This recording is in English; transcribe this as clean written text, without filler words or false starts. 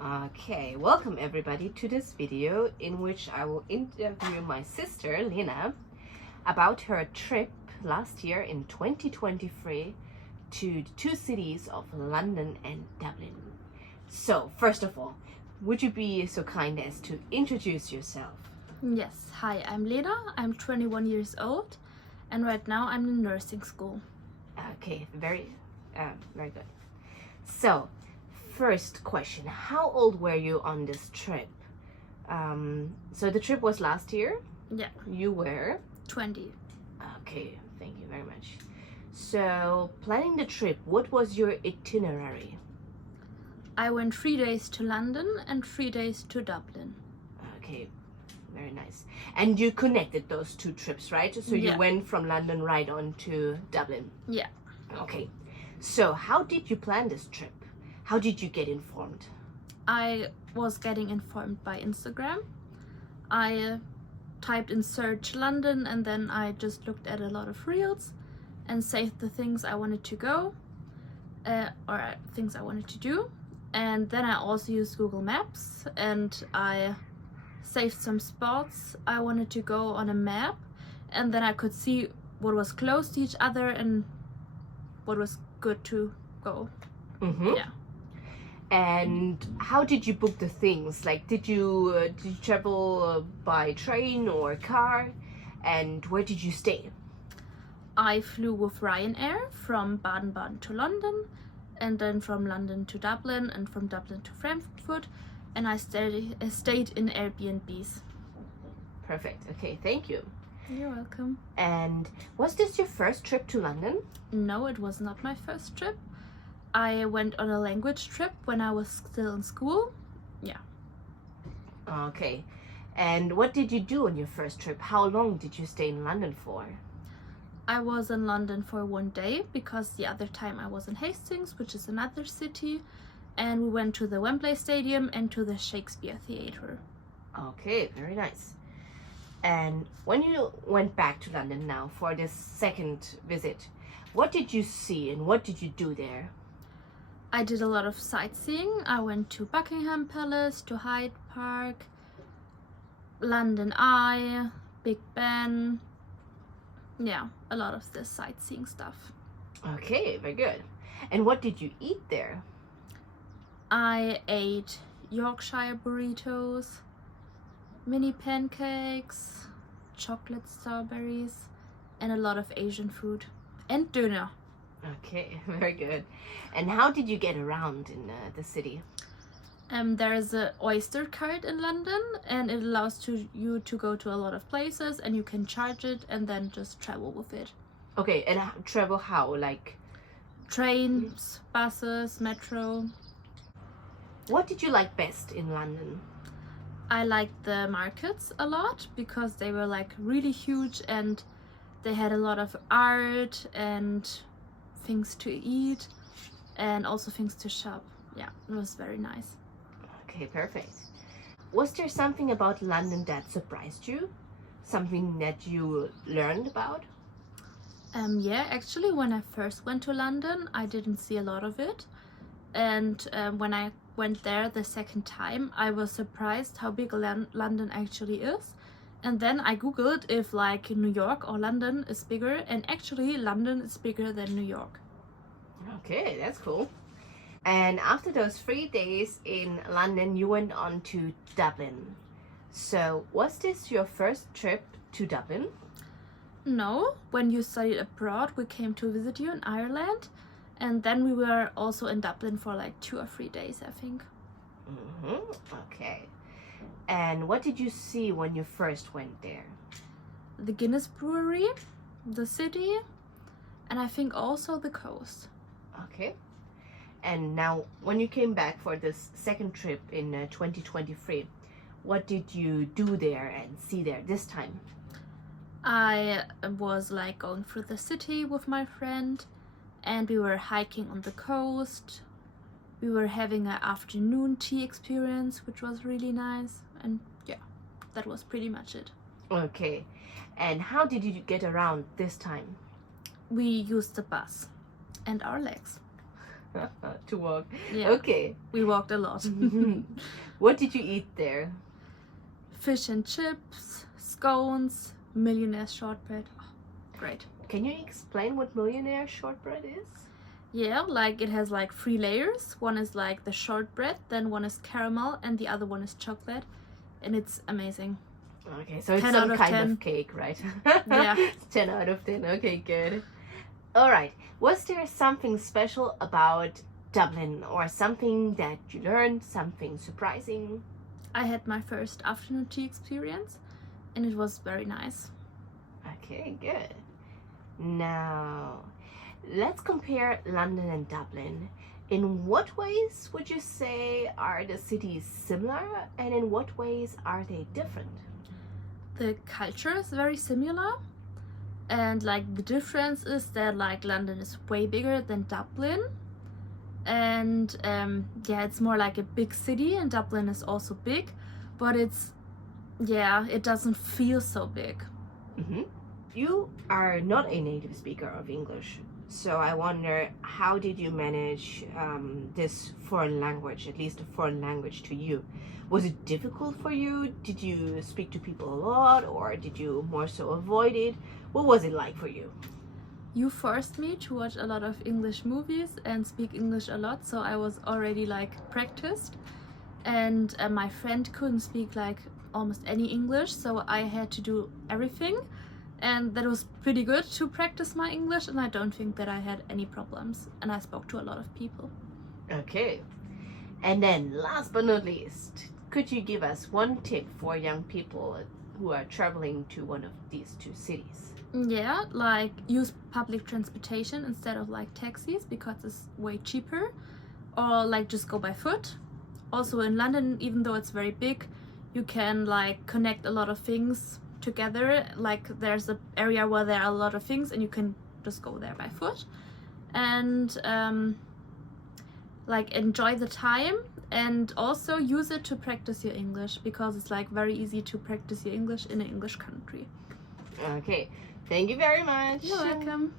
Okay, welcome everybody to this video in which I will interview my sister Lena about her trip last year in 2023 to the two cities of London and Dublin. So, first of all, would you be so kind as to introduce yourself? Yes, hi, I'm Lena, I'm 21 years old, and right now I'm in nursing school. Okay, very good. So, first question, how old were you on this trip? So the trip was last year? Yeah. You were? 20. Okay, thank you very much. So, planning the trip, what was your itinerary? I went 3 days to London and 3 days to Dublin. Okay, very nice. And you connected those two trips, right? So you Yeah. went from London right on to Dublin? Yeah. Okay, so how did you plan this trip? How did you get informed? I was getting informed by Instagram. I typed in search London and then I just looked at a lot of reels and saved the things I wanted to go or things I wanted to do. And then I also used Google Maps and I saved some spots I wanted to go on a map, and then I could see what was close to each other and what was good to go. Mm-hmm. Yeah. And how did you book the things? Like, did you travel by train or car? And where did you stay? I flew with Ryanair from Baden-Baden to London, and then from London to Dublin, and from Dublin to Frankfurt, and I stayed in Airbnbs. Perfect. Okay, thank you. You're welcome. And was this your first trip to London? No, it was not my first trip. I went on a language trip when I was still in school. Yeah. Okay. And what did you do on your first trip? How long did you stay in London for? I was in London for 1 day because the other time I was in Hastings, which is another city, and we went to the Wembley Stadium and to the Shakespeare Theatre. Okay, very nice. And when you went back to London now for this second visit, what did you see and what did you do there? I did a lot of sightseeing. I went to Buckingham Palace, to Hyde Park, London Eye, Big Ben. Yeah, a lot of this sightseeing stuff. Okay, very good. And what did you eat there? I ate Yorkshire burritos, mini pancakes, chocolate strawberries, and a lot of Asian food. And döner. Okay, very good. And how did you get around in the city? There's an Oyster card in London, and it allows you to go to a lot of places, and you can charge it and then just travel with it. Okay, and travel how? Like Trains, buses, metro. what did you like best in London? I liked the markets a lot because they were like really huge and they had a lot of art and things to eat and also things to shop. Yeah, it was very nice. Okay, perfect. Was there something about London that surprised you? Something that you learned about? Yeah, actually when I first went to London, I didn't see a lot of it. And when I went there the second time, I was surprised how big London actually is. And then I googled if like New York or London is bigger, and actually London is bigger than New York. Okay, that's cool. And after those 3 days in London, you went on to Dublin. So, was this your first trip to Dublin? No, when you studied abroad, we came to visit you in Ireland, and then we were also in Dublin for like 2 or 3 days, I think. Mm-hmm. Okay. And what did you see when you first went there? The Guinness Brewery, the city, and I think also the coast. Okay. And now, when you came back for this second trip in 2023, what did you do there and see there this time? I was like going through the city with my friend, and we were hiking on the coast. We were having an afternoon tea experience, which was really nice. And yeah, that was pretty much it. Okay. And how did you get around this time? We used the bus and our legs. to walk. Yeah. Okay. We walked a lot. What did you eat there? Fish and chips, scones, millionaire shortbread. Oh, great. Can you explain what millionaire shortbread is? Yeah, like it has like 3 layers. One is like the shortbread, then one is caramel, and the other one is chocolate. And it's amazing. Okay, so it's 10 some out of kind 10. of cake, right? Yeah. 10 out of 10. Okay, good. All right. Was there something special about Dublin or something that you learned, something surprising? I had my first afternoon tea experience, and it was very nice. Okay, good. Now, let's compare London and Dublin. In what ways would you say are the cities similar, and in what ways are they different? The culture is very similar, and like the difference is that like London is way bigger than Dublin, and yeah, it's more like a big city, and Dublin is also big, but it doesn't feel so big. Mm-hmm. You are not a native speaker of English, so I wonder, how did you manage this foreign language, at least a foreign language to you? Was it difficult for you? Did you speak to people a lot, or did you more so avoid it? What was it like for you? You forced me to watch a lot of English movies and speak English a lot, so I was already like practiced. And my friend couldn't speak like almost any English, so I had to do everything. And that was pretty good to practice my English, and I don't think that I had any problems. And I spoke to a lot of people. Okay. And then, last but not least, could you give us one tip for young people who are traveling to one of these 2 cities? Yeah, like use public transportation instead of like taxis, because it's way cheaper. Or like just go by foot. Also in London, even though it's very big, you can like connect a lot of things together. Like there's an area where there are a lot of things and you can just go there by foot. And like enjoy the time, and also use it to practice your English, because it's like very easy to practice your English in an English country. Okay, thank you very much. You're welcome.